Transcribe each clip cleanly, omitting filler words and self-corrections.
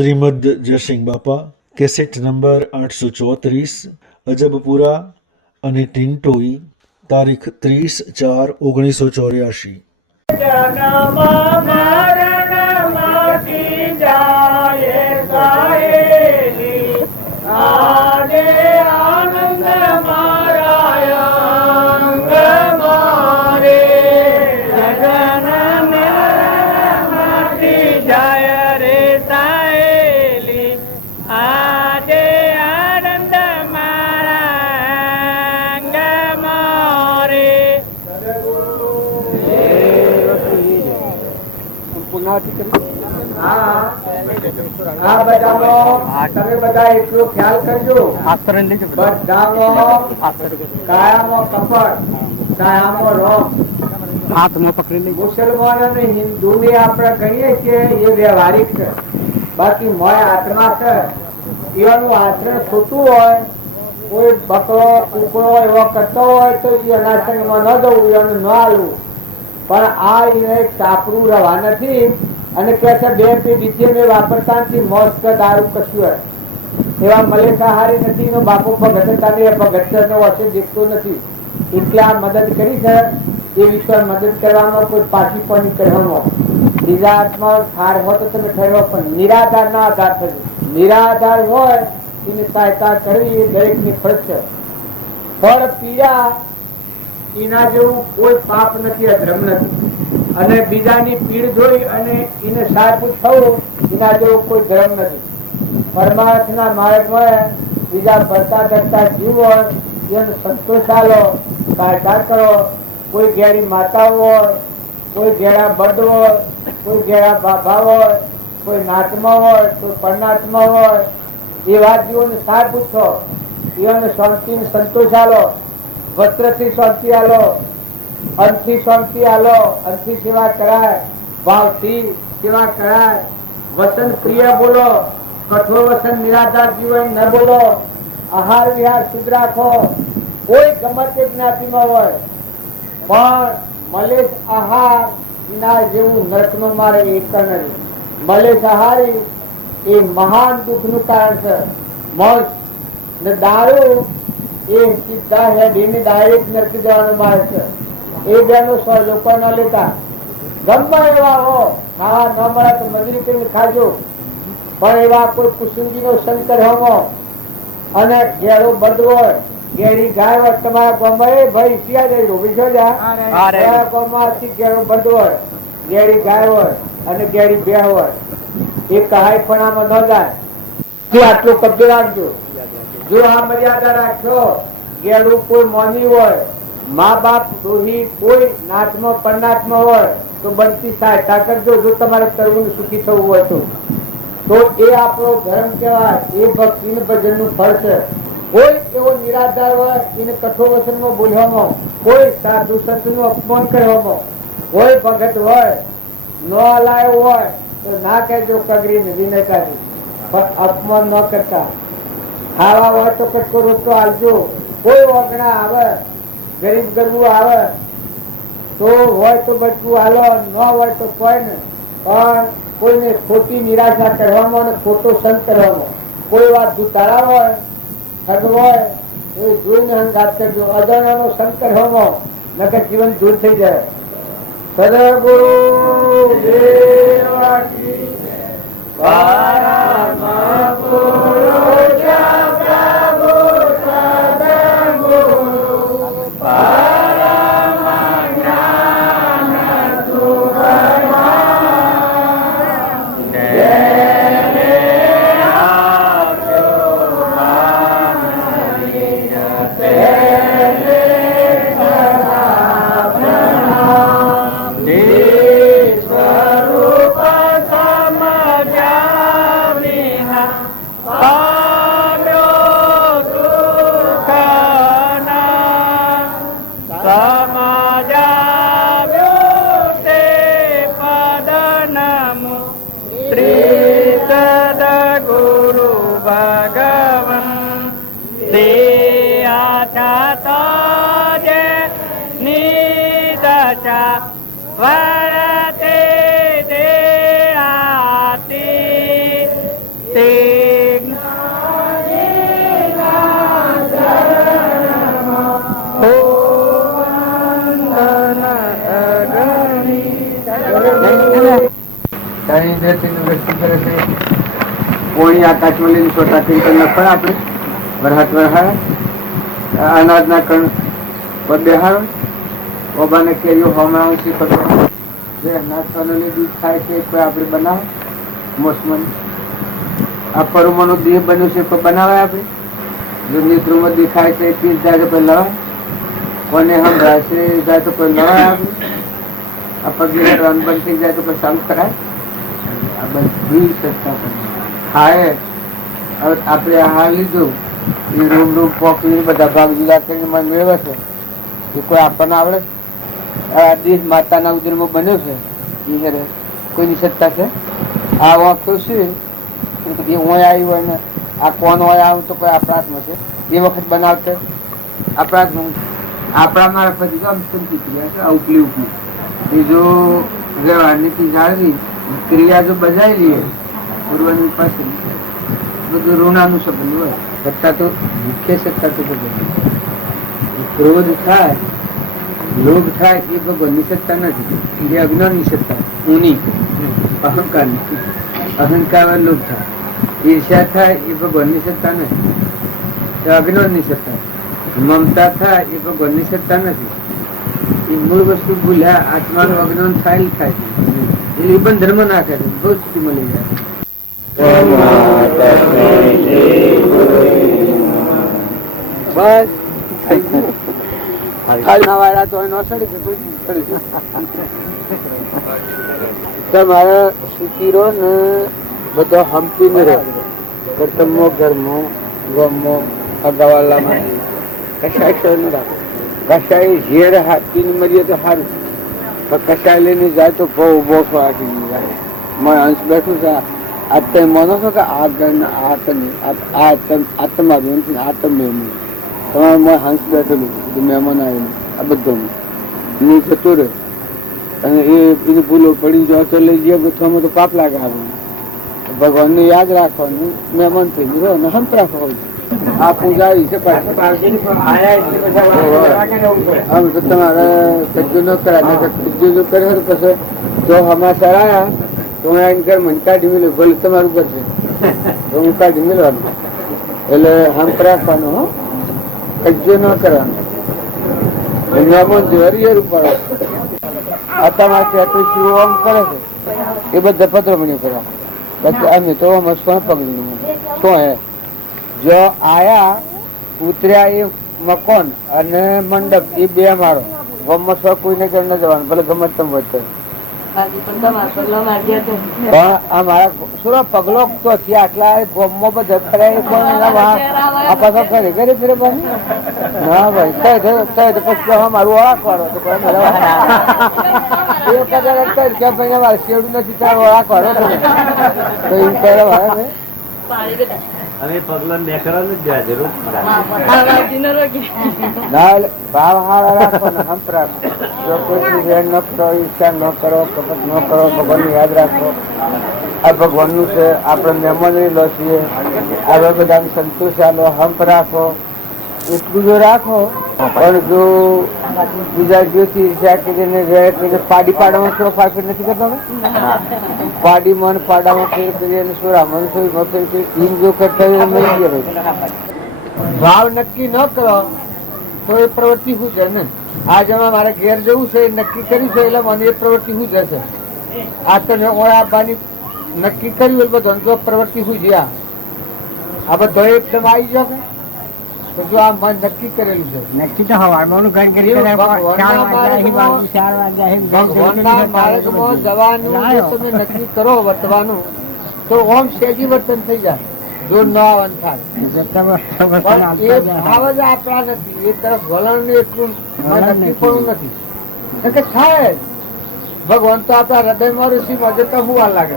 શ્રીમદ જયસિંહ બાપા, cassette number 834, Ajabpura અને ટિન્ટોઈ, તારીખ 30/4/1984. તમે બધા એટલો ખ્યાલ કરજો, બધામાં કાયામાં કપટ, કાયામાં રોગ. હાથમાં પકડી મુસલમાન અને હિન્દુ ને આપણે કહીએ છીએ એ વ્યવહારિક છે, બાકી મોય આત્મા છે. એવાનું આચરણ ખોટું હોય, કોઈ બકરો કુકડો એવો કરતો હોય તો એના સંગમાં ન જવું, એનું ન આવવું. પણ આ એક સાપરું રવા નથી અને કે છે બે પેઢી મેં વાપરતા નથી, મોસ્ત દારૂ કશું હોય એવા મલેસાહારી નથી. એનો બાપુ ભગત વચ્ચે દેખતો નથી, એટલે આ મદદ કરી છે. એ વિશે મદદ કરવામાં કોઈ પાછી પણ કરવામાં બીજા હાથમાં ઠાર હોય તો તમે ઠેરવો, પણ નિરાધાર ના આધાર થશે. નિરાધાર હોય એની સહાયતા કરવી એ દરેક ની ફરજ છે. ફળ પીડા એના જેવું કોઈ પાપ નથી, અધર્મ નથી. અને બીજાની પીડ જોઈ અને એને સાચું થવું એના જેવું કોઈ ધર્મ નથી. પરમાર્થના માર્ગમાં બીજા ભરતા કરતા જીવ હોય એને સંતોષ આલો, સહાયતા કરો. કોઈ ઘેરી માતા હોય, કોઈ ઘેરા બડ હોય, કોઈ ઘેરા બાબા હોય, કોઈ નાચમાં હોય, કોઈ પરનાચમાં હોય, એવા જીવોને સાર પૂછો. એને શાંતિ સંતોષ આલો, વસ્ત્રથી શાંતિ આલો, અંતથી શાંતિ આલો, અંતથી સેવા કરાય, ભાવથી સેવા કરાય. વચન પ્રિય બોલો, કઠોર વચન નિરાધાર જીવન ન બોલો. આહાર વિહાર શુદ્ધ રાખો. કોઈ ગમે તે જ્ઞાતિમાં હોય પણ મલેશ આહાર એના જેવું નરકનો મારે એક નથી. મલેશ આહારી એ મહાન દુઃખનું કારણ છે. મોસ ને દારૂ એ સીધા હેડીને ડાયરેક્ટ નરક જવાનો માર્ગ છે. એ બેનો સો લોકો ન લેતા. ગમે એવા હો, ખાવા ન મળે તો મજૂરી કરીને ખાજો, પણ એવા કોઈ કુસુમજી નો શંકર હોમો અને ઘેરો બધ હોય, ઘેરી ગાય હોય તમારા ગામમાં, એ ભાઈ સિયા જઈ રોબી છો જા ગામમાં ઘેરો બધ હોય, ઘેરી ગાય હોય અને ઘેરી બે હોય, એ કહાય પણ આમાં ન જાય. આટલું કબજો રાખજો. જો આ મર્યાદા રાખશો, ઘેરું કોઈ મોની હોય, મા બાપ દોહી કોઈ નાચમાં પરનાચમાં હોય તો બનતી સહાયતા કરજો. જો તમારે કરવું સુખી થવું હોય તો એ આપણો ધર્મ કહેવાય. એ ભક્તિ ભજન નું ફળ છે. કોઈ એવો નિરાધાર હોય એને કઠોર વચનમાં બોલવામાં, કોઈ સાધુ સંત નું અપમાન કરવામાં, કોઈ ભગત હોય ન લાયો હોય તો ના કહેજો કગરીને વિનયતાથી, પણ અપમાન ન કરતા. ખાવા હોય તો કટકો રોટલો આવજો. કોઈ ઓગણા આવે, ગરીબ ગરબું આવે તો હોય તો બચવું હાલો, ન હોય તો કોઈ ને. પણ કોઈને ખોટી નિરાશા કરવામાં અને ખોટો સંત કરવામાં, કોઈ વાત દુતારા હોય, ઠગ હોય એ જોઈને હંગાત કરજો. અજાણાનો સંત કરવામાં નકર જીવન દૂર થઈ જાય. સદગુરુ દેવ કી પરમ પુરુષ પ્રભુ સદગુરુ પરમ જ્ઞાન સુખમય દેવે આપ્યો માનવીય તેને સદા પ્રણામ. સ્વરૂપ સમજાવ તે કોણી આકાશમાં લઈને છોટા ટીંકર લખો આપણે વરહાત વરહાડ અનાજના કણ બેહાડો ઓબાને કેરીઓ હમણાં જે અનાજ દૂધ થાય છે કોઈ આપણે બનાવો મોસમન આ પરુમાનું દેહ બન્યું છે કોઈ બનાવાય આપણે જો નેત્રોમાં દેખાય છે પીસ જાય તો કોઈ લવાય કોને સંભળાય છે જાય તો કોઈ લવાય આપણે આ પગીને રન બંધ થઈ જાય તો કોઈ ચાલુ કરાય આ બધી સત્તા ખાય હવે આપણે આહાર લીધું એ રૂમ રૂમ પોકવી બધા ભાગ જુદા કરીને મને મેળવે છે એ કોઈ આપણને આવડે આ દેશ માતાના ઉદરમાં બન્યો છે એ કોઈની સત્તા છે આ વાંખો છે એ ઓય આવી હોય ને આ કોણ હોય આવું તો કોઈ આપણા હાથમાં છે એ વખત બનાવશે આપણા મારા પછી આમ સમજી ગયા છે ઉપલી ઉપલી બીજું વ્યવહારની જાળવી ક્રિયા જો બજાવી લઈએ પૂર્વની પાસે બધું ઋણાનું સંબંધ હોય સત્તા તો મુખ્ય સત્તા તો ક્રોધ થાય લોભ થાય એ ભગવાનની સત્તા નથી એ અજ્ઞાનની સત્તા ઊની અહંકારની અહંકાર લોભ થાય ઈર્ષ્યા થાય એ ભગવાનની સત્તા નથી અજ્ઞાનની સત્તા મમતા થાય એ ભગવાનની સત્તા નથી એ મૂળ વસ્તુ ભૂલ્યા આત્માનું અજ્ઞાન થાય એટલે એ બંધ ધર્મ નાખે છે બહુ સ્થિતિ મળી જાય તમારે સુખીરો ને બધો હંપી ને રહે કર્તમો ઘરમો ગમો અગાવાલામાં કશાય ક્ષય ન રાખે કશાય ઝેર હાથીની મરીએ તો સારું પણ કશાય લઈને જાય તો બહુ ઉભો રાખી જાય મારે અંશ બેઠું છે આ તમે માનો છો કે આ તમારું આ તમે તમારે મેં હંસ બેઠેલું બધું મહેમાન આવેલું આ બધું નહીં જતું રહે અને એ બીજું ભૂલો પડી જાય તો લઈ જાય ગોઠવામાં તો પાપ લાગે આવે ભગવાનને યાદ રાખવાનું મહેમાન થઈ ગયો અને હંપ રાખવા હોય આ પૂજા વિશે આમ તો તમારે કજ્જુ ન કરાય કજ્જુ જો કરે તો પછી જો હમાસર આવ્યા તો હું આવીને ઘર મને કાઢી મેળવ્યું ભલે તમારું કરશે તો હું કાઢી મેળવાનું એટલે હંપ રાખવાનું હો કજ્જુ ન કરવાનું મહેમાન જો હરિહર ઉપાડો આ તમારે શિવો આમ કરે છે એ બધા પત્રમણીઓ કરવા બધા અમે તો શું પગડ્યું શું હે જો આયા ઉતર્યા એ મકોન અને મંડપ એ બે મારો ગમત કોઈને ઘર ન જવાનું ભલે ગમત તમે વધતો પણ આ મારા શું પગલો તો થયા આટલા ગમો બધા ફરાય પાછો ખરે ઘરે ફેરે ના ભાઈ પછી મારું ઓળખ વાળો તો મારે શેડું નથી તારો ઓળખ વાળો તો એમ કરે હવે પગલો નેકરા નથી દેવા જરૂર ભાવ હારા રાખો ને હંપ રાખો જો કોઈ વેર ન કરો ઈચ્છા ન કરો કપટ ન કરો ભગવાનને યાદ રાખો આ ભગવાનનું છે આપણે મહેમાન લો છીએ હવે બધા સંતોષ આલો હંપ રાખો એટલું જો રાખો પણ જો બીજા જોથી ઈચ્છા કરીને પાડી પાડવામાં થોડો ફાફેર નથી કરતો પાડી મન પાડામાં ફેર કરી અને સોરા મન ફેર કરી જો કરતા મળી ગયા ભાવ નક્કી ન કરો તો એ પ્રવૃત્તિ શું છે ને આ જણા મારે ઘેર જવું છે એ નક્કી કર્યું છે એટલે મને એ પ્રવૃત્તિ શું જશે આ તમે આપવાની નક્કી કર્યું એટલે બધો પ્રવૃત્તિ શું છે આ બધો એકદમ આવી ગયો કે જો આ મન નક્કી કરેલું છે નક્કી તો હવારમાં ભગવાનના માર્ગમાં જવાનું જો તમે નક્કી કરો વર્તવાનું તો ઓમ શેજી વર્તન થઈ જાય જો ન આવન થાય પણ એ ભાવ જ આપણા નથી એ તરફ વલણ એટલું નક્કી પણ નથી કે થાય ભગવાન તો આપણા હૃદયમાં ઋષિ મજતા હું વાર લાગે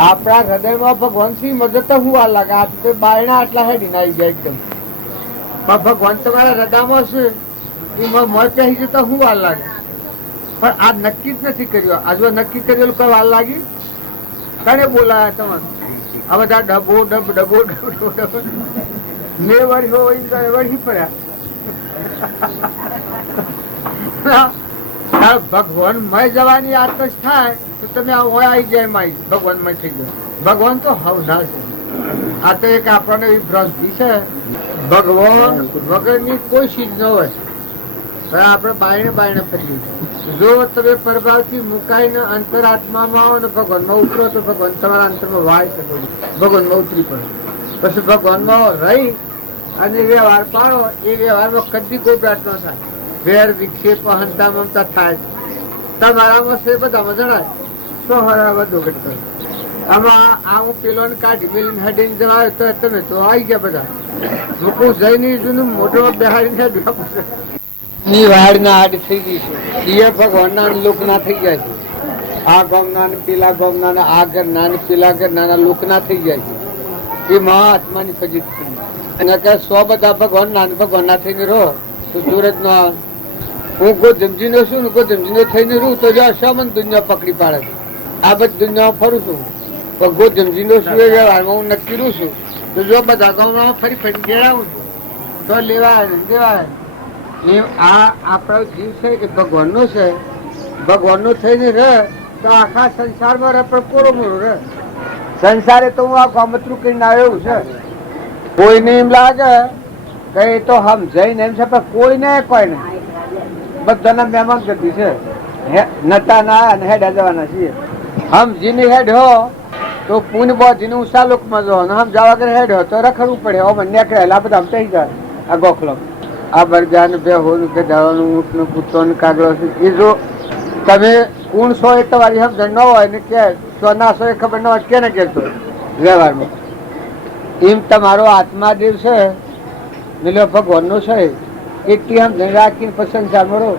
આપણા હૃદયમાં ભગવાન શ્રી મજતા હું વાર લાગે આ તો બાયણા આટલા હેડી ના આવી જાય એકદમ પણ ભગવાન તમારા હૃદયમાં છે એમાં મર કહી જતા હું વાર લાગે પણ આ નક્કી જ નથી કર્યું આજુ નક્કી કરેલું કઈ વાર લાગી કને બોલાયા તમારે આ બધા ડબો ડબ ડબો ડબ ડબ મેં વર્ષો વળી પડ્યા ભગવાન મય જવાની આતશ થાય તો તમે આવી જાય માઈ ભગવાન મય થઈ જાય. ભગવાન તો હવના છે. આ તો એક આપણને એવી ભ્રાંતિ છે ભગવાન વગરની કોઈ ચીજ ન હોય પણ આપણે બાયણે બાયણે ફરીએ. જો તમે પરભાવથી મુકાઈને અંતરાત્મામાં આવો ને ભગવાનમાં ઉતરો તો ભગવાન તમારા અંતરમાં વાય શકો, ભગવાનમાં ઉતરી પડે. પછી ભગવાનમાં રહી અને વ્યવહાર પાડો. એ વ્યવહારમાં કદી કોઈ બ્રાટ ન થાય. વેર વિક્ષેપ અહંતા મમતા થાય તમારામાં છે, બધામાં જણાય તો હરા બધું ઘટતો. આમાં આ હું પેલો કાઢી મેલીને હડીને જણાવે તો તમે તો આવી ગયા બધા. મૂકું જઈને જૂનું મોટો બેહાડીને ની વાડ ના હાડ થઈ ગઈ છે. એ ભગવાનના લોક ના થઈ ગયા છે. આ ગામના ને પેલા ગામના ને આ ઘરના ને પેલા ઘરના લોક ના થઈ ગયા છે. એ મહાત્માની ફજીત છે. અને કે 100 બધા ભગવાન ના થઈને રહો તો સુરત નો આવે. હું કોઈ જમજીનો છું ને કોઈ જમજીનો થઈને રહું તો જો અશામન દુનિયા પકડી પાડે છે. આ બધી દુનિયામાં ફરું છું પણ કોઈ જમજીનો છું એ વ્યવહારમાં હું નક્કી રહું છું તો જો બધા ગામમાં ફરી ફરી ગેળાવું છું તો લેવાય ને દેવાય. આ આપણો જીવ છે એ ભગવાનનો છે. ભગવાનનો થઈને રહે તો આખા સંસારમાં રહે પણ પૂરો મૂળો રહે. સંસારે તો હું આ ગામતરું કરીને આવ્યો છે. કોઈને એમ લાગે કે એ તો હમ જઈને એમ છે પણ કોઈને કોઈ નહીં. બધાના મહેમાન ગતિ છે. નતા ના અને હેડા જવાના છીએ. હમ જીની હેડ હો તો પૂન બોધીને ઊંચા લોકમાં જો હમ જવા કરે હેડ હો તો રખડવું પડે. અમે નીકળેલા બધા થઈ જાય આ ગોખલો. આ બરજાન બેહોનું કે જવાનું ઊંટનું કૂતોનું કાગડો છે. એ જો તમે કોણ છો એ તમારી સમજણ ન હોય ને કે ના છો એ ખબર ન હોય કેને કહેતો વ્યવહારમાં. એમ તમારો આત્માદેવ છે મિલો ભગવાનનો છે એટલી સમજણ રાખીને પછી સંસારમાં રહો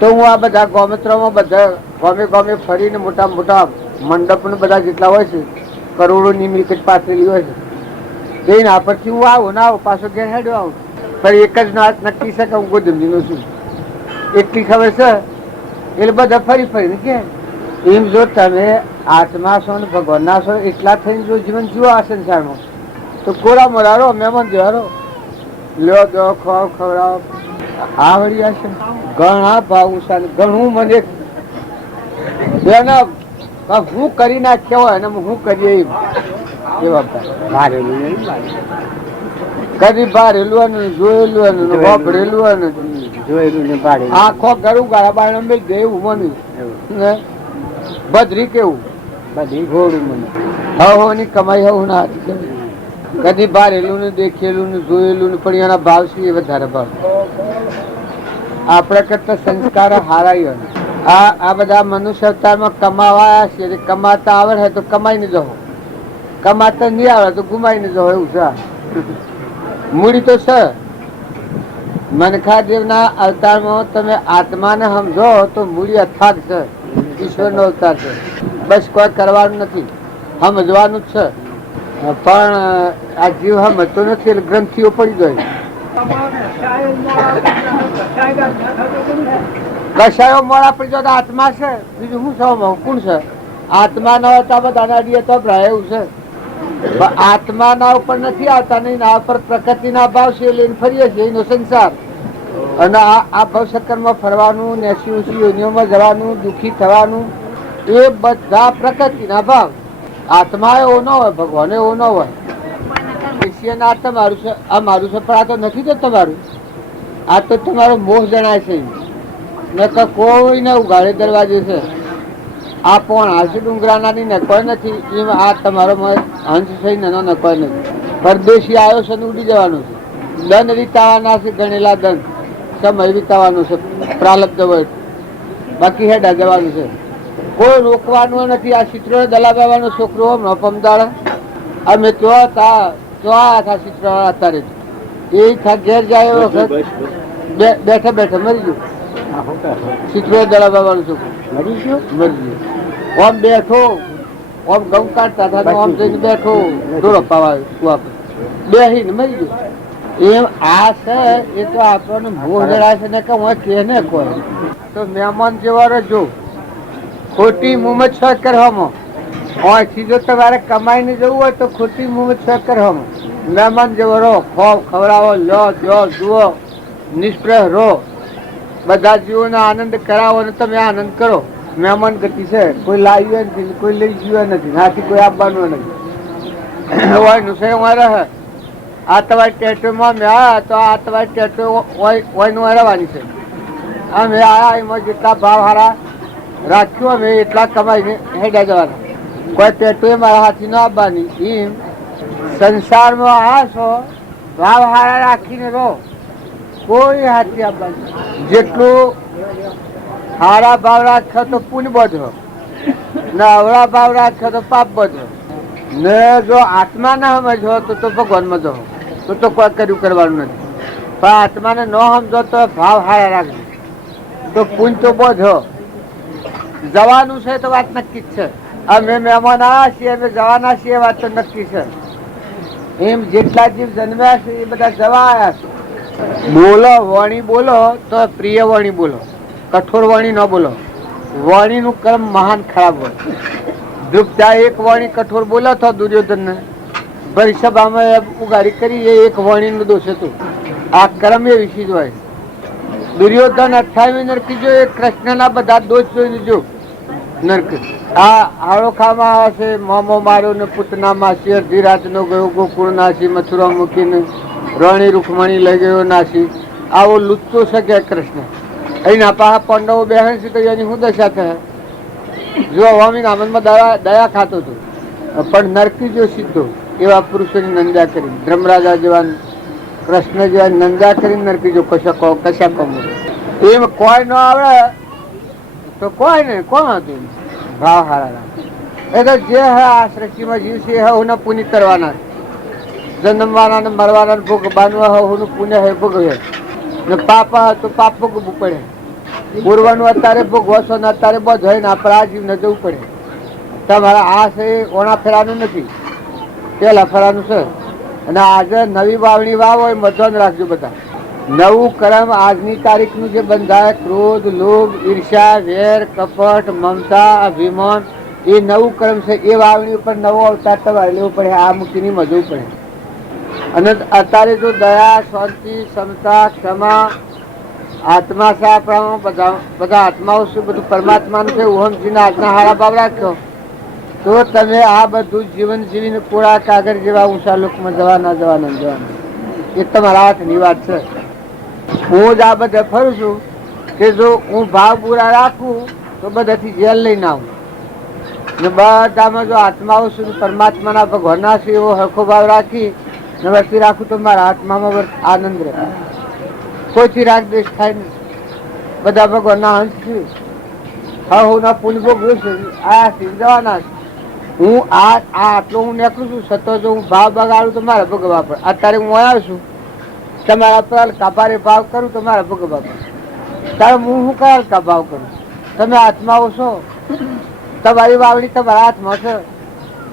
તો હું આ બધા ગોમત્રોમાં બધા ગમે ગમે ફરીને મોટા મોટા મંડપ ને બધા જેટલા હોય છે કરોડોની મિલકત પાથરેલી હોય છે તેના પરથી હું આવું ના આવું પાછો ઘેર હેડો આવું. પણ એક જ નાત નક્કી છે કે હું ગોધમજીનો છું એટલી ખબર છે. એટલે બધા ફરી ફરીને કે એમ જો તમે આત્મા છો ને ભગવાનના છો એટલા થઈને જો જીવન જીવો આ સંસારમાં તો કોરા મોરા રહો, મહેમાન જેવા રહો. લ્યો દો ખાવ ખવડાવો આવડ્યા છે ઘણા ભાવ ઊંચા ઘણું મને બેના હું કરી નાખ્યા હોય અને હું કરીએ એવા ભારેલું કદી ભારેલું અને જોયેલું અને વાપરેલું અને જોયેલું ને ભાડે આખો ગરું ગાળા બાળા મેં દેવું મને બદરી કેવું બધી ઘોડું મને હવ ની કમાઈ હવ ના હતી. કદી ભારેલું ને દેખેલું ને જોયેલું ને પણ એના ભાવ છે એ વધારે ભાવ. આપણા કરતા સંસ્કાર હારાય. આ બધા મનુષ્ય અવતારમાં કમાવા છે. કમાતા આવડે તો કમાઈને જવો, કમાતા નહીં આવડે તો ગુમાઈને જવો એવું છે. મૂડી તો છે. મનખાદેવના અવતારમાં તમે આત્માને સમજો તો મૂડી અથાગ છે. ઈશ્વરનો અવતાર છે. બસ કોઈ કરવાનું નથી, સમજવાનું જ છે. પણ આ જીવ સમજતો નથી એટલે ગ્રંથિઓ પડી જાય. કશાયો મોડા પડી જાય આત્મા છે. બીજું શું થવા કોણ છે? આત્મા ના હોતા બધા અડીએ તો એવું છે. આત્માના ઉપર નથી આવતા નહીં. આ ઉપર પ્રકૃતિના ભાવ છે લઈને ફરીએ છીએ એનો સંસાર. અને આ ભવસકરમાં ફરવાનું ને યોનિઓમાં જવાનું દુઃખી થવાનું એ બધા પ્રકૃતિના ભાવ. આત્મા એવો ન હોય, ભગવાન એવો ન હોય. આ તમારું છે, આ મારું છે, પણ આ તો નથી તો તમારું. આ તો તમારો મોહ જણાય છે. કોઈને ઉઘાડે દરવાજે છે. આ પણ હાસી ડુંગરાના ની ને કોઈ નથી. એમાં આ તમારો હંસ થઈ ને કોઈ નથી. પરદેશી આવ્યો છે ને ઉડી જવાનું છે. દંડ વિતાવાના છે, ગણેલા દંડ સમય વિતાવાનું છે. પ્રાલબ્ધ હોય બાકી હેડા જવાનું છે. કોઈ રોકવાનું નથી. આ ચિત્રો દલાબાવાનો છોકરો પમદાળ અમે તો ચિત્ર અત્યારે એ ઘેર જાય વખત બેઠા બેઠા મરી ગયું. ચિત્રો દલાબાવાનું છોકરો મરી ગયું. ઓમ બેઠો ઓમ ઘઉં કાઢતા હતા ઓમ જઈને બેઠો દોડો પાવા બેસીને મરી ગયું. એમ આ છે એ તો આપણને મોહ જણાય છે ને કે હું કેને કોઈ તો મહેમાન જેવા રહેજો. ખોટી મુમત કરવામાં ઓછી જો તમારે કમાઈને જવું હોય તો ખોટી મુહૂર્ત કર મહેમાન જેવો રહો, ખવડાવો, લો જો જુઓ, નિષ્પ્રહ રહો, બધા જીવોને આનંદ કરાવો અને તમે આનંદ કરો. મહેમાન ગતિ છે, કોઈ લાવ્યું નથી, કોઈ લઈ ગયું નથી, નાથી કોઈ આપવાનું નથી. રહે આ તમારી ટેટોમાં મેં આવ્યા તો આ તમારી ટેટો ઓયનું રહેવાની છે. અમે આયા એમાં જેટલા ભાવ હારા રાખ્યું અમે એટલા કમાઈને હેડા જવાના. કોઈ ટેટો મારા હાથી ન આપવાની. એમ સંસારમાં આ છો ભાવ હારા રાખીને રહો, કોઈ હાથી આપવાની. જેટલું હારા ભાવ રાખ્યો તો પુણ્ય બધો ને અવળા ભાવ રાખ્યો તો પાપ બધો ને. જો આત્મા ના સમજો તો ભગવાનમાં જો તો કોઈ કર્યું કરવાનું નથી. પણ આત્માને ન સમજો તો ભાવ હારા રાખજો તો પુણ્ય તો બધો. જવાનું છે તો વાત નક્કી જ છે. અમે મહેમાન આવ્યા છીએ, અમે જવાના છીએ, વાત તો નક્કી છે. એમ જેટલા જીવ જન્મ્યા છે એ બધા જવા આવ્યા છે. બોલો વાણી બોલો તો પ્રિય વાણી બોલો, કઠોર વાણી ન બોલો. વાણીનું કર્મ મહાન ખરાબ હોય. દ્રુપદા એક વાણી કઠોર બોલો તો દુર્યોધન ને ભરી ઉગાડી કરી, એ એક વાણી નું દોષ હતું. આ કર્મ એ વિશે જ હોય. દુર્યોધન 28 નરકી જો, એ કૃષ્ણના બધા દોષ જોઈને જો નરક. આ આળોખામાં આવે છે, મોમો માર્યો ને પૂતના માસી, અડધી નો ગયો ગોકુળ નાસી, મથુરા મૂકીને રણી રૂકમણી લઈ ગયો નાસી. આવો લુચ્ચો છે કે કૃષ્ણ. અહીંના પાહા પાંડવો બેહન છે તો એની શું દશા થાય? જો અવામી આમંદમાં દયા ખાતો હતો પણ નરકી જો સીધો. એવા પુરુષોની નંદા કરી, ધર્મરાજા જેવા, કૃષ્ણ જેવા નંદા કરી નરકી જો કશા કમો. એમ કોઈ ન આવડે તો કોઈ ને કોણ હતું? ભાવ હારા રાખે. એ તો જે હે આ સૃષ્ટિમાં જીવ છે એ હું પુણ્ય કરવાના, જન્મવાના ને મરવાના ભોગવવાનું હું પુણ્ય હે ભોગવે ને પાપ તો પાપ ભોગવવું પડે. પૂર્વનું અત્યારે ભોગવો છો ને અત્યારે બધું હોય ને આપણે આ જીવને જવું પડે. તમારા આ છે ઓણા ફેરાનું નથી, પેલા ફેરાનું છે. અને આજે નવી વાવણી વાવ હોય મધ્વન રાખજો બધા. નવું કર્મ આજની તારીખનું જે બંધાય, ક્રોધ, લોભ, ઈર્ષા, વેર, કપટ, મમતા, અભિમાન, એ નવું કર્મ છે. એ વાવણી ઉપર નવો અવતાર તમારે લેવો પડે, આ મૂકીને મજવું પડે. અને અત્યારે જો દયા, શાંતિ, ક્ષમતા, ક્ષમા, આત્મા છે આપણા બધા આત્માઓ છે, બધું પરમાત્માનું છે. ઓહમજીના આજના હારા ભાવ રાખશો તો તમે આ બધું જીવન જીવીને કોળા કાગળ જેવા ઊંચા લોકમાં જવાના. એ તમારા હાથની વાત છે. હું જ આ બધે ફરું છું કે જો હું ભાવ પૂરા રાખું તો બધાથી જેલ લઈને આવું ને બધામાં જો આત્માઓ છું પરમાત્માના ભગવાનના છે એવો હરખો ભાવ રાખી ને વર્તી રાખું તો મારા આત્મામાં આનંદ રહે. કોઈથી રાગ દ્વેષ થાય નહીં. બધા ભગવાનના અંશ છે. હા હું ના પુણ્ય ભોગવ્યું છે, આ જવાના છે. હું આટલો હું નીકળું છું છતાં જો હું ભાવ બગાડું તો મારે ભોગવવા પડે. અત્યારે હું આવ્યો છું તમારા પર કાપારે ભાવ કરું તો મારે ભોગવવા પડે. તારે હું શું કયા ભાવ કરું? તમે આત્માઓ છો, તમારી વાવણી તમારા હાથમાં છે.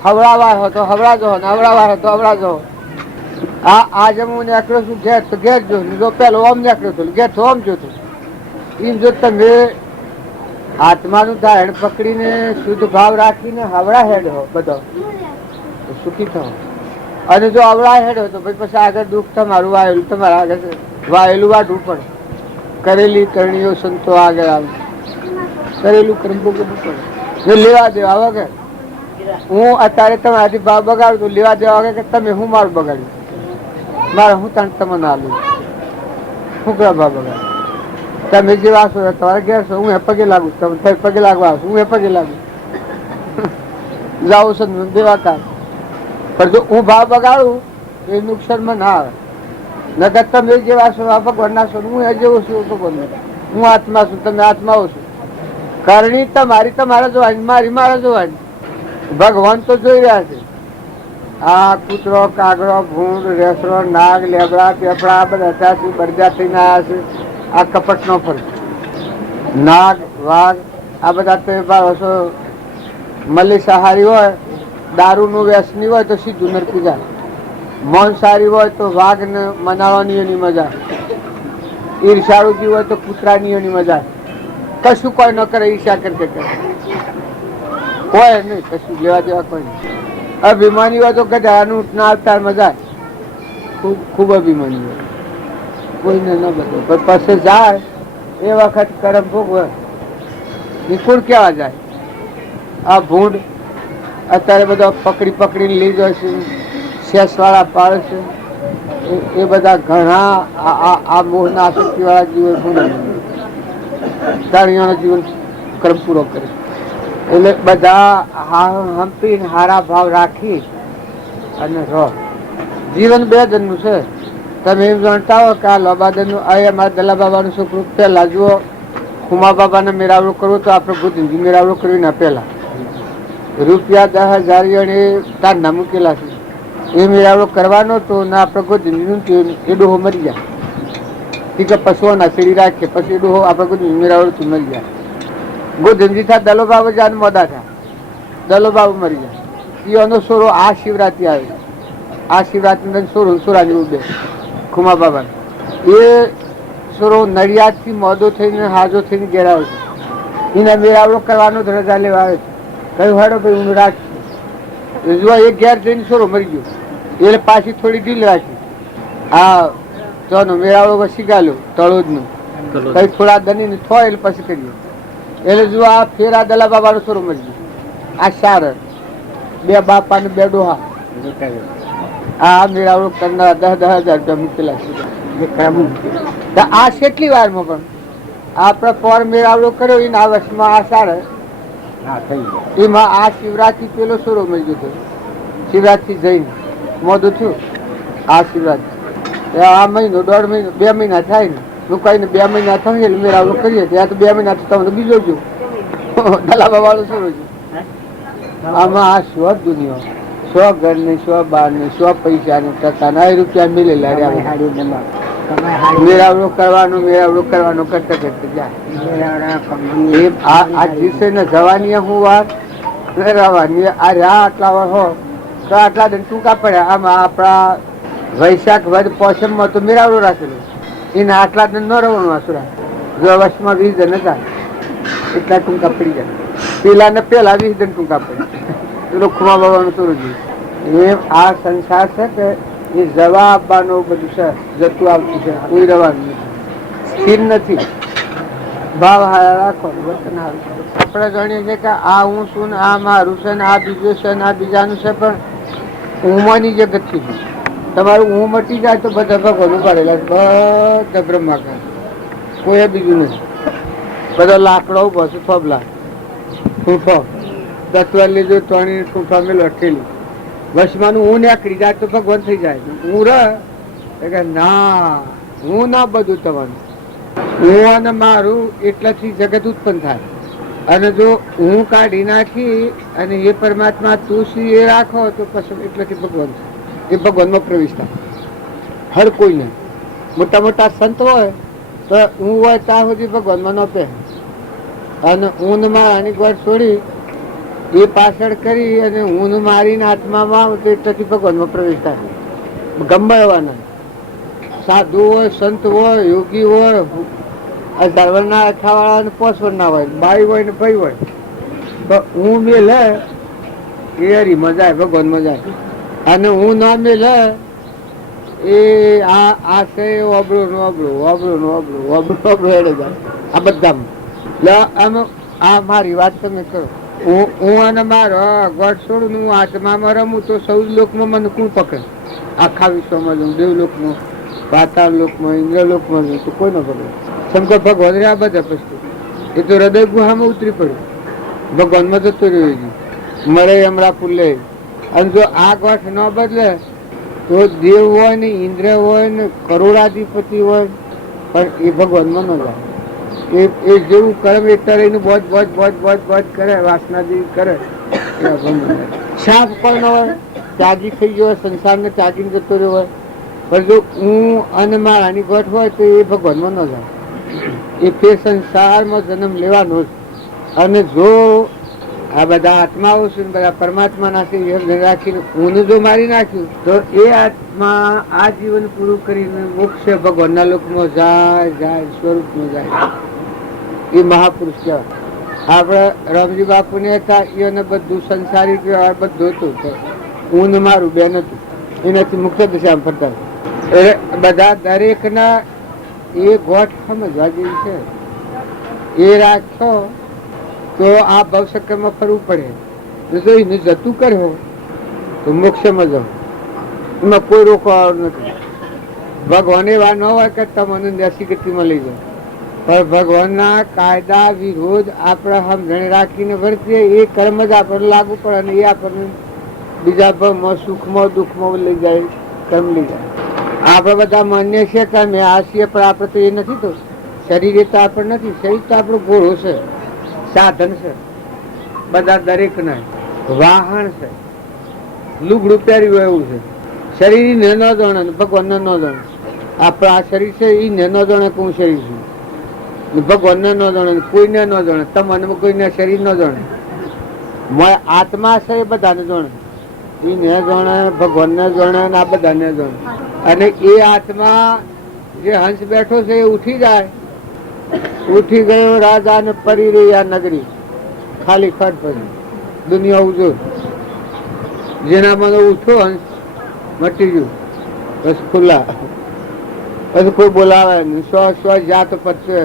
હવડાવા હો તો હવડાજો ને હવડાવા હો તો હવડાજો. આજે હું નીકળ્યો છું ઘેર તો ઘેર જો પેલો આમ નીકળ્યો હતો ઘેર તો આમ જોતો. એમ જો તમે આત્માનું ધારણ પકડીને શુદ્ધ ભાવ રાખીને હવડા હેડ હો બધો સુખી થો. અને જો અવળા હેડ હો તો ભાઈ પછી આગળ દુઃખ તમારું વાયેલું તમારા આગળ વાયેલું વાઢવું પડે. કરેલી કરણીઓ સંતો આગળ આવે, કરેલું કર્મ ભોગવવું પડે. જો લેવા દેવા વગર હું અત્યારે તમારાથી ભાવ બગાડું તો લેવા દેવા વગર કે તમે હું મારું બગાડ્યું, મારે હું તમને આલું શું કરવા ભાવ બગાડ? તમે જે વાસો તમારે ઘેર છો, હું એ પગે લાગુ, તમે પગે લાગવા આવશો, હું એ પગે લાગુ જાઉં છું દેવા કામ. પણ જો હું ભાવ બગાડું એ નુકસાનમાં ના આવે. નગર તમે જે વાસો ભગવાન ના છો, હું એ જેવું છું ભગવાન. હું આત્મા છું, તમે આત્માઓ છો. કરણી તમારી તમારે જોવાની, મારી મારે જોવાની. ભગવાન તો જોઈ રહ્યા છે. આ કૂતરો, કાગડો, ભૂંડ, રેસરો, નાગ, લેબડા, પેપડા બધા ત્યાંથી બરજા થઈને આવ્યા છે. આ કપટ નો ફરક. નાગ, વાઘ આ બધા તો મલિસાહારી હોય, દારૂ નું વ્યસની હોય તો સીધું નરકી જાય. માંસાહારી હોય તો વાઘ ને મનાવાની એની મજા, ઈર્ષાળુજી હોય તો કૂતરાની એની મજા. કશું કોઈ ન કરે ઈર્ષા કરકે કરે. હોય નહીં, કશું લેવા દેવા કોઈ નહીં. અભિમાની હોય તો ગધાનું ના અવતારમાં જાય, ખૂબ ખૂબ અભિમાની હોય, કોઈને ન બધું. પણ પછી જાય એ વખત કરમ ભોગવે, નિકુળ કેવા જાય. આ ભૂંડ અત્યારે બધા પકડી પકડીને લઈ જાય છે, શેષવાળા પાડે છે, એ બધા ઘણા આ મોહના આસક્તિવાળા જીવન ભૂંડ તાણીઓનો જીવન ક્રમ પૂરો કરે. એટલે બધા હંપીને હારા ભાવ રાખી અને રહો. જીવન 2 જણનું છે. તમે એમ જાણતા હો કે આ લોબાદનનું અમારા દલા બાબાનું છોકરું પહેલા જુઓ, ખુમા બાબાને મેળાવડો કરવો તો આપણે ભૂતજી મેળાવડો કરવી ને પહેલા રૂપિયા 10,000 એ તારના મૂકેલા છે. એ મેળાવડો કરવાનો તો ના આપણે ગોધીનું એ ડોહો મરી જાય. ઠીક છે, પશુઓના શેરી રાખીએ પછી એ ડોહો આપણે ગોધી મેળાવડો તો મરી જાય. ગોધીજી થા દલો બાબુ જાય મોડા થા, દલો બાબુ મરી જાય. એનો સોરો આ શિવરાત્રી આવે, આ શિવરાત્રી સોરો સોરાની ઉડે ખુમા બાબા. એ સોરો નડિયાદથી મોદો થઈને હાજો થઈને ઘેર આવે છે. એને મેળાવડો કરવાનો જ રજા લેવા આવે છે. કયું હાડો ભાઈ હું રાખી જોવા એક ઘેર જઈને સોરો મરી ગયો. એટલે પાછી થોડી ઢીલ રાખી. આ ચોનો મેળાવડો પછી ગાલ્યો તળોદનો કઈ થોડા દની થો એટલે પછી કરીએ. એટલે જો આ ફેરા દલા બાબાનો સોરો મરી ગયો. આ સાર 2 બાપા ને 2 ડોહા આ મેળાવડો કરનાર 10,000 રૂપિયા મૂકેલા છે. આ કેટલી વારમાં પણ આપણે પર મેળાવડો કર્યો એને આ વર્ષમાં આ સાર એમાં આ શિવરાત્રી પેલો સોરો મળી ગયો. શિવરાત્રી જઈને મોડું થયું. આ શિવરાત્રી આ મહિનો 1.5 મહિનો 2 મહિના થાય ને રોકાઈને 2 મહિના થાય એટલે મેળાવડો કરીએ. ત્યાં તો 2 મહિના તમે બીજો જો દલા બાબાનો સોરો છે. આમાં આ 100 દુનિયા, 100 ઘર ને 100 બાર ને 100 પૈસા ને ટકા રૂપિયા મિલેલા મેળાવડો કરવાનો કરતા કરતા જાય. આ દિવસે ને જવાની હું વાર રહેવાની આ રહ્યા આટલા વાર હો તો આટલા દિન ટૂંકા પડ્યા. આમાં આપણા વૈશાખ વધ પોષમમાં તો મેળાવડો રાખેલો, એને આટલા દિન ન રહેવાનું આસુરા. જો વર્ષમાં 20 જણ હતા એટલા ટૂંકા પડી જાય. પેલા ને પેલા 20 જણ ટૂંકા પડે. પેલો ખુમા બાબાનું સુરજી એમ આ સંસાર છે કે એ જવા આપવાનું બધું છે, જતું આવતું છે, કોઈ રહેવાનું નથી, સ્થિર નથી. ભાવ હારા રાખો, વર્તન હારું. આપણે જાણીએ છીએ કે આ હું છું ને આ મારું છે ને આ બીજું છે ને આ બીજાનું છે, પણ ઊંઘવાની જગત છે. તમારું ઊંઘ મટી જાય તો બધા ભગવાન ઉપાડેલા બધા બ્રહ્માકાર, કોઈ બીજું નથી. બધા લાકડો ઉભો છે, થોભલા ઠૂંઠો તત્વ લીધું ત્રણેય ઠૂંઠા મેં લઠેલું વસમાનું હું નીકળી જાય તો ભગવાન થઈ જાય. હું રહે ના, હું ના બધું તમારું હું અને મારું એટલાથી જગત ઉત્પન્ન થાય. અને જો હું કાઢી નાખી અને એ પરમાત્મા તું શું એ રાખો તો પછી એટલાથી ભગવાન છે. એ ભગવાનમાં પ્રવેશ થાય. હર કોઈને મોટા મોટા સંત હોય તો હું હોય ત્યાં સુધી ભગવાનમાં ન પહે અને ઊન મારાની ગોળ છોડી એ પાછળ કરી અને ઊન મારીને આત્મામાં આવે તો એટલાથી ભગવાનમાં પ્રવેશ થાય. ગંબાળવાના સાધુ હોય, સંત હોય, યોગી હોય, ધર્મના અખાવાળા 5 વર્ષના હોય, બાઈ હોય ને ભાઈ હોય, તો હું મેલે એ હરીમાં જાય, ભગવાનમાં જાય. અને હું ના મેલે એ આ છે ઓબળો નો ઓબળો, ઓબળો નો ઓબળો, ઓબળો ઓબળો હેડે જાય. આ બધામાં આ મારી વાત તમે કરો. હું અને મારો ગઢ છોડું હું આત્મામાં રમું તો 14 લોકમાં મને કોણ પકડે? આખા વિશ્વમાં જઉં, દેવલોકમાં, પાતાળ લોકમાં, ઇન્દ્રલોકમાં જઉં તો કોઈ ન પકડે. સમકો ભગવાન રહ્યા બધા પછી એ તો હૃદય ગુહામાં ઉતરી પડ્યું, ભગવાનમાં જતો રહ્યો. મળે હમણાં પુલ્લે. અને જો આ ગોઠ ન બદલે તો દેવ હોય ને ઇન્દ્ર હોય ને કરોડાધિપતિ હોય પણ એ ભગવાનમાં ન જાય. એ જેવું કર્મ એ તરીને બોજ બોજ બોજ બોજ બોજ કરે, વાસના જેવી કરે. સાપ કોઈ ન હોય, ત્યાગી થઈ ગયો હોય, સંસારને ત્યાગીને જતો રહ્યો હોય, પણ જો હું અને મારાની ગોઠ હોય તો એ ભગવાનમાં ન જાય. એ તે સંસારમાં જન્મ લેવાનો જ. અને જો આ બધા આત્માઓ છે બધા પરમાત્માના છે એમ રાખીને હું જો મારી નાખ્યું તો એ આત્મા આ જીવન પૂરું કરીને મોક્ષ ભગવાનના લોકમાં જાય જાય, સ્વરૂપમાં જાય. એ મહાપુરુષ કહેવાય. આપણે રમજી બાપુ ને હતા એને બધું સંસારી વ્યવહાર બધું હતું. હું ને મારું બેન હતું એનાથી મુખ્ય દિશા ફરતા એટલે બધા દરેક ના એ ગોઠ સમજવા જેવી છે. એ રાખશો તો આ ભવસક્કરમાં ફરવું પડે. જો એને જતું કર્યો તો મોક્ષમાં જાઓ. એમાં કોઈ રોકવાનું નથી. ભગવાન એવા ન હોય કે તમને દેશી ગતિમાં લઈ જાઓ. પણ ભગવાનના કાયદા વિરોધ આપણે સમજણ રાખીને વર્તીએ એ કર્મ જ આપણને લાગુ પડે અને એ આપણને બીજા ભાવમાં સુખમાં દુઃખમાં લઈ જાય, કર્મ લઈ જાય. આપણે બધા માન્ય છે કે અમે આ છીએ પણ આપણે તો એ નથી. તો શરીર એ તો આપણે નથી. શરીર તો આપણો ઘોડો છે, સાધન છે, બધા દરેક ના વાહન છે. લુગડું પહેર્યું હોય એવું છે. શરીર ને ન જાણે ભગવાનને ન જાણે. આપણે આ શરીર છે એ ને ન જાણે કે હું શરીર છું. ભગવાનને ન જાણે, કોઈને ન જાણે, તમને કોઈને શરીર ન જાણે. આત્મા છે એ બધાને જાણે. એ ને જાણે, ભગવાનને જાણે, આ બધાને જાણે. અને એ આત્મા જે હંસ બેઠો છે એ ઉઠી જાય. ઉઠી ગયો રાજા ને પરી રહી આ નગરી ખાલી ખડ પડી દુનિયા ઉજો. જેના મને ઉઠો હંસ મટી ગયું બસ ખુલ્લા. પછી કોઈ બોલાવે ને સો જા તો પચવે.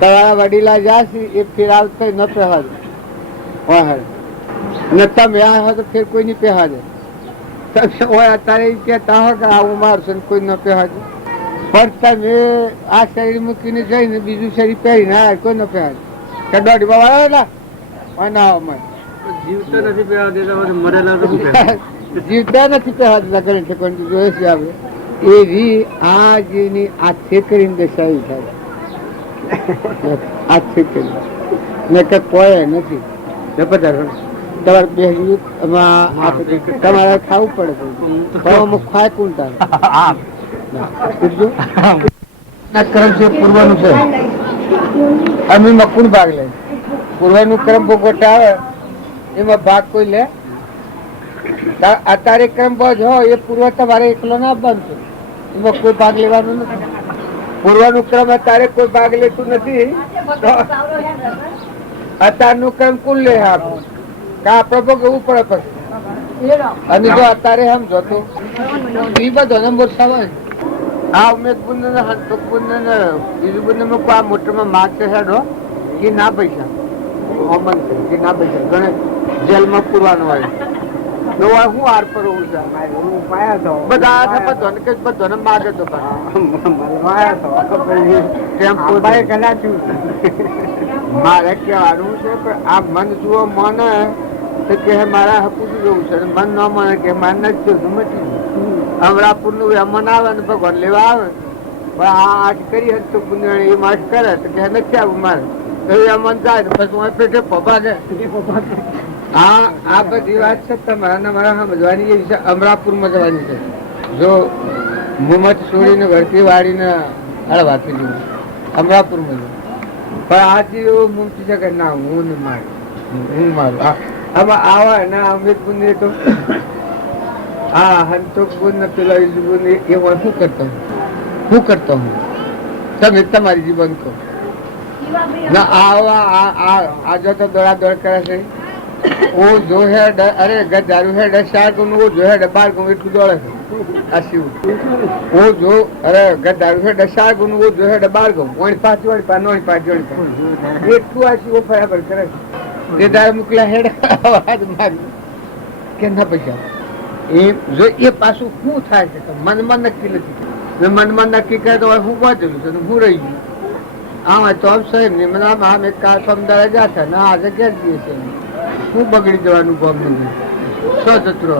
તમારા વડીલા જાશે એ ફેર આવતો ન પહેવા ને તમે આ તો ફેર કોઈ નહીં પહેવા દે. તમે અત્યારે એમ કહેતા હો કે આવું મારશે કોઈ ન પહેવા દે. પણ તમે આ શરીર મૂકીને જઈને બીજું શરીર પહેરીને આવ્યા કોઈ ન પહેવા દે. દોઢ બાબા ના જીવતા નથી પહેવા દેતા, મરેલા તો શું પહેરે? જીવતા નથી પહેવા દેતા. ઘણી ઠેકાણ જોયે છે આપણે. એવી આ જેની આ છેતરીને દશાવી થાય. આ છેતરી ને કે કોઈ નથી. તમારે બેસવું તમારે ખાવું પડે. ખાય કોણ ક્રમ છે પૂર્વનું છે. અમે મકુણ ભાગ લે. પૂર્વનું ક્રમ ભોગવટા આવે એમાં ભાગ કોઈ લે. અત્યારે ક્રમ બહુ હોય એ પૂર્વ તમારે એકલો ના બનશે. એમાં કોઈ ભાગ લેવાનો નથી. પૂર્વનું ક્રમ અત્યારે કોઈ ભાગ લેતું નથી. અત્યારનું ક્રમ કોણ લે? આપડે ભોગવવું પડે પછી. અને જો અત્યારે સમજો તો એ બધો નંબર સવાય. આ ઉમેદ બુંદ ને હંતક બુંદ ને બીજું બુંદ આ મોટરમાં માગશે હેડો કે ના પૈસા અમન કે ના પૈસા ગણે જેલમાં પૂરવાનું હોય. હું આર પર બધાને માગે તો મારે કહેવાનું છે કે આ મન જુઓ મને તો કે મારા હકું જોવું છે. મન ન મને કે મારે નથી જોતું મટી અમરાપુર નું મન આવે ને ભગવાન લેવા આવે. પણ આ આજ કરી તો એ માસ કરે તો કે નથી આવું મારે તો એ મન જાય પછી પેટે પપ્પા છે. આ બધી વાત છે તમારા મારા સમજવાની એ વિશે અમરાપુર માં જવાની છે. જો મુમત છોડીને વળતી વાળીને હળવાથી લીધું અમરાપુર માં પણ આજે એવું મૂકી છે કે ના હું ને મારું હું મારું આમાં આવા ના અમિત બુંદ તો હા હંતોક બુંદ ને પેલા બુંદ એમાં શું કરતો હું તમે તમારી જીવન કહો ના આવા આ જો તો દોડા દોડ કરે છે. वो जो है अरे गद्दारू है 10 गुण वो जो है 12 गुण इतनी दौड़े है वो जो अरे गद्दारू है 10 गुण वो जो है 12 गुण 5 એટલું આશી वो बराबर करे ગદ્દાર મુકલા હેડ આવાજ મારી કે ના પૈસા એ જો એ પાછું શું થાય છે મનમાં નક્કી નથી. મનમાં નક્કી કરે તો હું વાંચેલું છે હું રહી ગયું આમાં તો સાહેબ ને મને આમ એક કાર સમદાર જાતા ના આજે ક્યાં જઈએ છે હું બગડી જવાનું ગમ સચત્રો.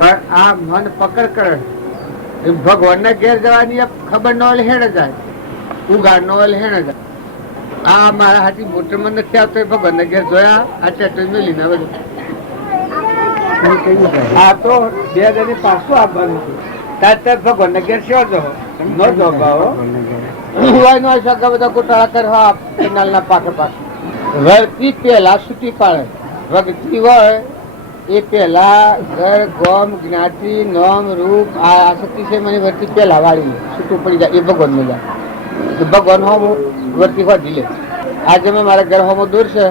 પણ આ મન પકડ કરે ભગવાન ના ઘેર જવાની ખબર ન હોય હેડ જાય ઉગાડ ન હોય હેડ જાય. આ મારા હાથી મોટરમાં નથી આવતો ભગવાન ના ઘેર જોયા આ ચેટો મેલી ને બધું આ તો 2 પાછું આપવાનું હતું. ભગવાન ના ઘેર શો જો ન જો બધા ગોટાળા કરવા કેનાલ ના પાકે પાકે વળતી પેલા છૂટી પાડે. વગતી હોય એ પેલા ઘર ગોમ જ્ઞાતિ નોમ રૂપ આ આસક્તિ છે મને વર્તી પેલા વાળી છૂટું પડી જાય એ ભગવાન માં જાય. ભગવાન હોમ વર્તી હોય ઢીલે. આજે મેં મારા ઘર હોમો દૂર છે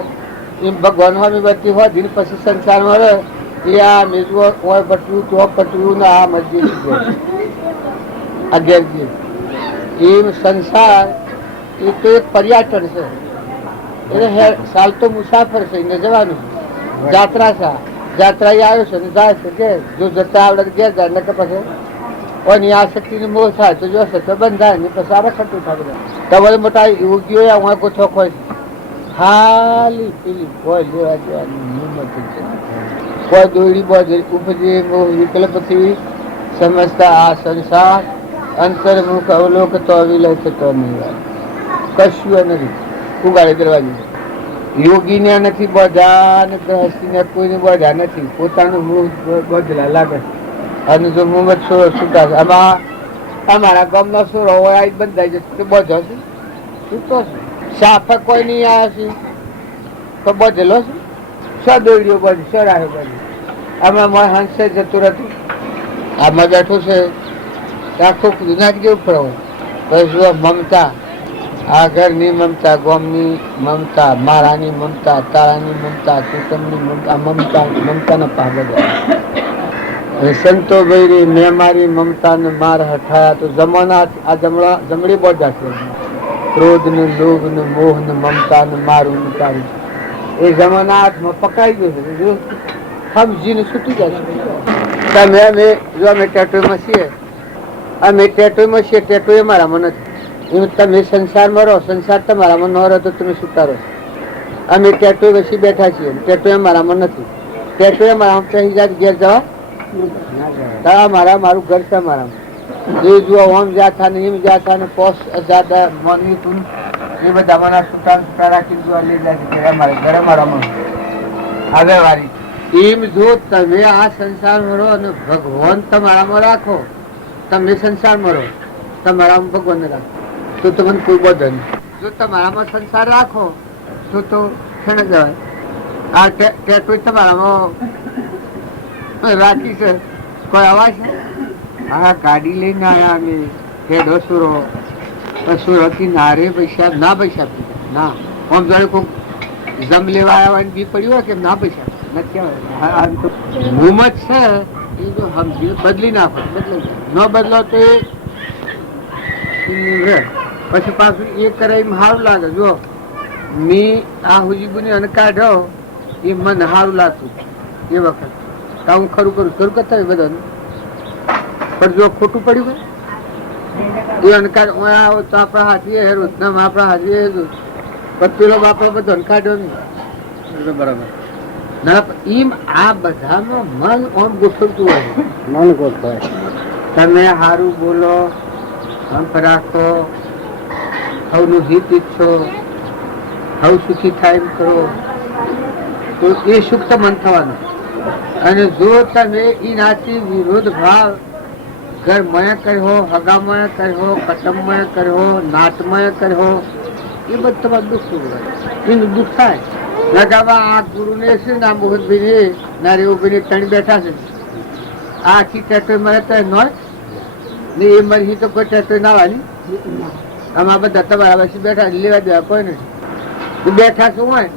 એમ ભગવાન સ્વામી બધી હોય દિન પછી સંસારમાં રહે એ આ મેજવો ઓય પટવું તો પટવું ને આ મસ્જિદ અગિયાર એમ સંસાર એ તો એક પર્યટન છે એટલે સાલ તો મુસાફર છે એને જવાનું જાત્રા છે જાત્રા આવ્યો છે ને જાય છે કે જો જતા આવડે ઘેર જાય ને કે પછી ઓની આસક્તિ ને મોહ થાય તો જોશે તો બંધ થાય ને પછી આરે ખોટું થાય બધા તમારે મોટા યોગીઓ હું ગોથો ખોય ખાલી પેલી કોઈ લેવા દેવાની હિંમત છે કોઈ દોડી બોધી ઉપજે મોહ વિકલ્પ પછી સમજતા આ સંસાર અંતર્મુખ અવલોકતો વિલય થતો નહીં કશું નથી ઉગાડી દરવાજી યોગી ને નથી બોધા ને ગ્રહસ્થી ને કોઈને બોધા નથી પોતાનું મુખ બોધલા લાગે અને જો મુહમ્મદ સોરો છૂટા છે આમાં અમારા ગામનો સોરો હોય બંધાઈ જશે બોધો છે છૂટો છે સાફે કોઈ નહીં આવ્યા છે તો બોધેલો છે સદોડ્યો બધું સરાયો બધું આમાં મારે હંસે જતું હતું આમાં બેઠું છે આખું નાખી દેવું પડે પછી જો મમતા આ ઘરની મમતા ગામની મમતા મારાની મમતા તારાની મમતા કુટુંબની મમતા મમતાના પા બધા સંતો ભાઈ મેં મારી મમતા ને માર હઠાયા તો જમાના આ જમણી બોધા છે ક્રોધ ને લોભ ને મોહ ને મમતા ને મારું ઉતાર્યું એ જમાના હાથમાં પકડાઈ ગયો છે સમજીને છૂટી જાય છે તમે અમે જો અમે ટેટોમાં છીએ અમે ટેટોમાં છીએ ટેટો એ મારામાં નથી તમે સંસારમાં રહો સંસાર તમારામાં ન રહો તો તમે સુતારો અમે ટેટો વસી બેઠા છીએ ટેટો એ મારામાં નથી ટેટો એ મારામાં કહી જાય ઘેર જવા મારું ઘર છે મારામાં જે જુઓ ઓમ જાથા ને એમ જાથા ને પોસ જાતા મની તું એ બધા મને સુતા રાખી જોવા લઈ જાય અમારે ઘરે મારામાં આગળ વાળી એમ જો તમે આ સંસારમાં રહો અને ભગવાન તમારામાં રાખો તમે સંસારમાં રહો તમારામાં ભગવાન રાખો તો તમને કોઈ બોધે નહીં જો તમારામાં સંસાર રાખો તો ખેણ જવાય આ ટેટો તમારામાં રાખી છે કોઈ અવાજ છે હા ગાડી લઈને આવ્યા અમે હેડો સુરો સુરતી નારે પૈસા ના પૈસા ના આમ જાણે કોઈ જમ લેવા આવ્યા બી પડ્યું હોય કે ના પૈસા હુમત છે એ જો સમજી બદલી નાખો ન બદલો તો એ પછી પાછું એ કરે એમ સારું લાગે જો મેં આ હુજીબુની અને કાઢો એ મને સારું લાગતું એ વખત તો હું ખરું કરું કરતા બધા પણ જો ખોટું પડ્યું એ અનકાર તો આપણા હાથીએ હેરું આપણા હાથીએ હેરું પણ પેલો બાપડો બધો અનકાઢ્યો નહીં બરાબર ના એમ આ બધામાં મન ઓમ ગોઠવતું હોય મન ગોઠવાય તમે સારું બોલો હંપ રાખો હવનું હિત ઈચ્છો હવ સુખી થાય એમ કરો તો એ સુખ તો મન થવાનું અને જો તમે એનાથી વિરોધ ભાવ ઘરમય કર્યો હગામય કર્યો કટમમય કર્યો નાટમય કર્યો એ બધું તમારે દુઃખ એનું દુઃખ થાય લગાવા આ ગુરુને છે ને આ મોહનભાઈ ના રેવુભાઈ ત્રણ બેઠા છે આ આખી ટેટો મળે તો ન ને એ મરી તો કોઈ ટેટો ના વાની આમાં બધા તમારા પછી બેઠા લેવા દેવા કોઈ નથી બેઠા શું હોય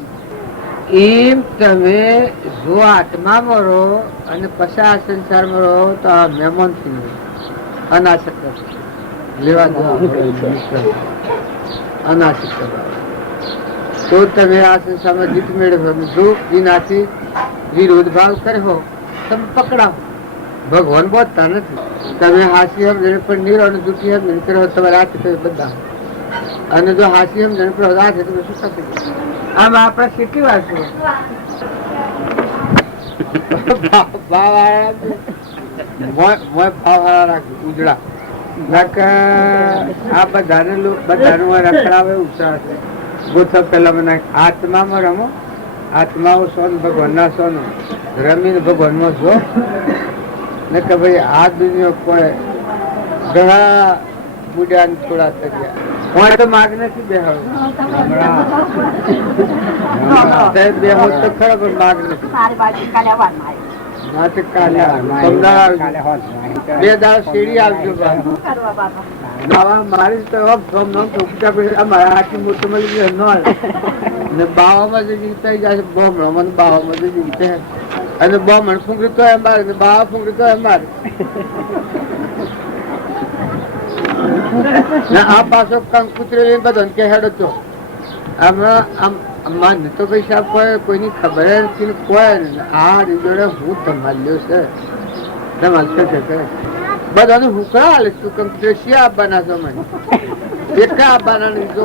એમ તમે જો આત્મામાં રહો અને પછી આ સંસારમાં રહો તો આ મહેમાન થઈ અનાશક્ત લેવા દેવા અનાશક્ત તો તમે આ સંસારમાં જીત મેળવો જો એનાથી વિરોધ ભાવ કર્યો તમે પકડાવો ભગવાન બોલતા નથી તમે હાસી સમજણ પણ નીરો અને દુઃખી સમજણ કરો તમારે હાથ બધા અને જો હાસી સમજણ કરો હાથે તમે શું થશે આમાં આપડે કેટલી વાર છે ઉજળા આ બધાને બધાનું રખડાવે ઉત્સાહ છે ગોથા પેલા મને આત્મામાં રમો આત્માઓ સોન ભગવાન ના સોનો રમીને ભગવાન માં જો ને કે ભાઈ આ દુનિયા કોઈ ઘણા બુઢા થોડા થઈ ગયા હું તો માગ નથી બેહો તો ખરો પણ માગ નથી બે દાળ શેરડી આવજો બાવા મારી તો મારા હાથી મોટું ને બાવામાં જે જીવતા જાય બોમણો બાવામાં જે જીવતે અને બોમણ ફૂંકરી તો અમારે ને બાવા ફૂંકરી તો અમારે આ પાછો કંકુતરી લઈને બધો કે હેડો તો હમણાં આમ તો પૈસા કોઈની ખબર નથી કોઈ આ જોડે હું ધમાલ્યો છે ધમાલ છે બધાને હુકડા હાલે તું કંકુતરી શી આપવાના છો મને એક આપવાના નહીં જો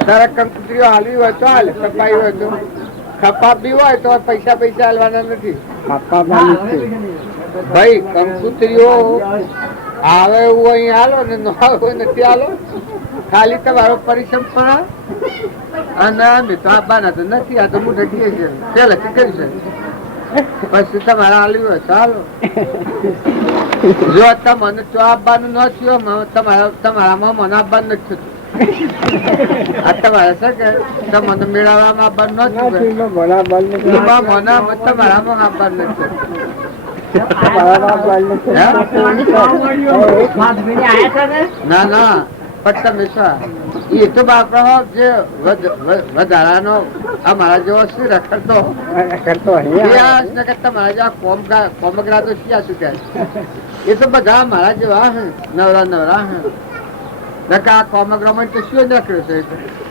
તારા કંકુતરીઓ હાલવી હોય તો હાલે ખપાઈ હોય તો ખપાવી હોય તો પૈસા હાલવાના નથી ભાઈ કંકુતરીઓ આવે એવું અહીં હાલો ને ન આવે નથી હાલો ખાલી તમારો પરિશ્રમ કરો અને અમે તો આપવાના તો નથી આ તો હું ઢકીએ છીએ પહેલાથી કરી છે પછી તમારે હાલવી હોય તો હાલો જો તમને તો આપવાનું ન થયું તમારામાં મને આપવાનું નથી થતું આ તમારે છે કે તમને મેળવવામાં આપવાનું ન થયું તમારામાં આપવાનું નથી ના ના પણ તમે એ તો બાપડો જે વધારાનો અમારા જેવો શું રખડતો તમારા જેવા કોમગરા તો શિયા શું કહે એ તો બધા મારા જેવા હે નવરા હે આ કોમગરામાં તો શું નીકળ્યું છે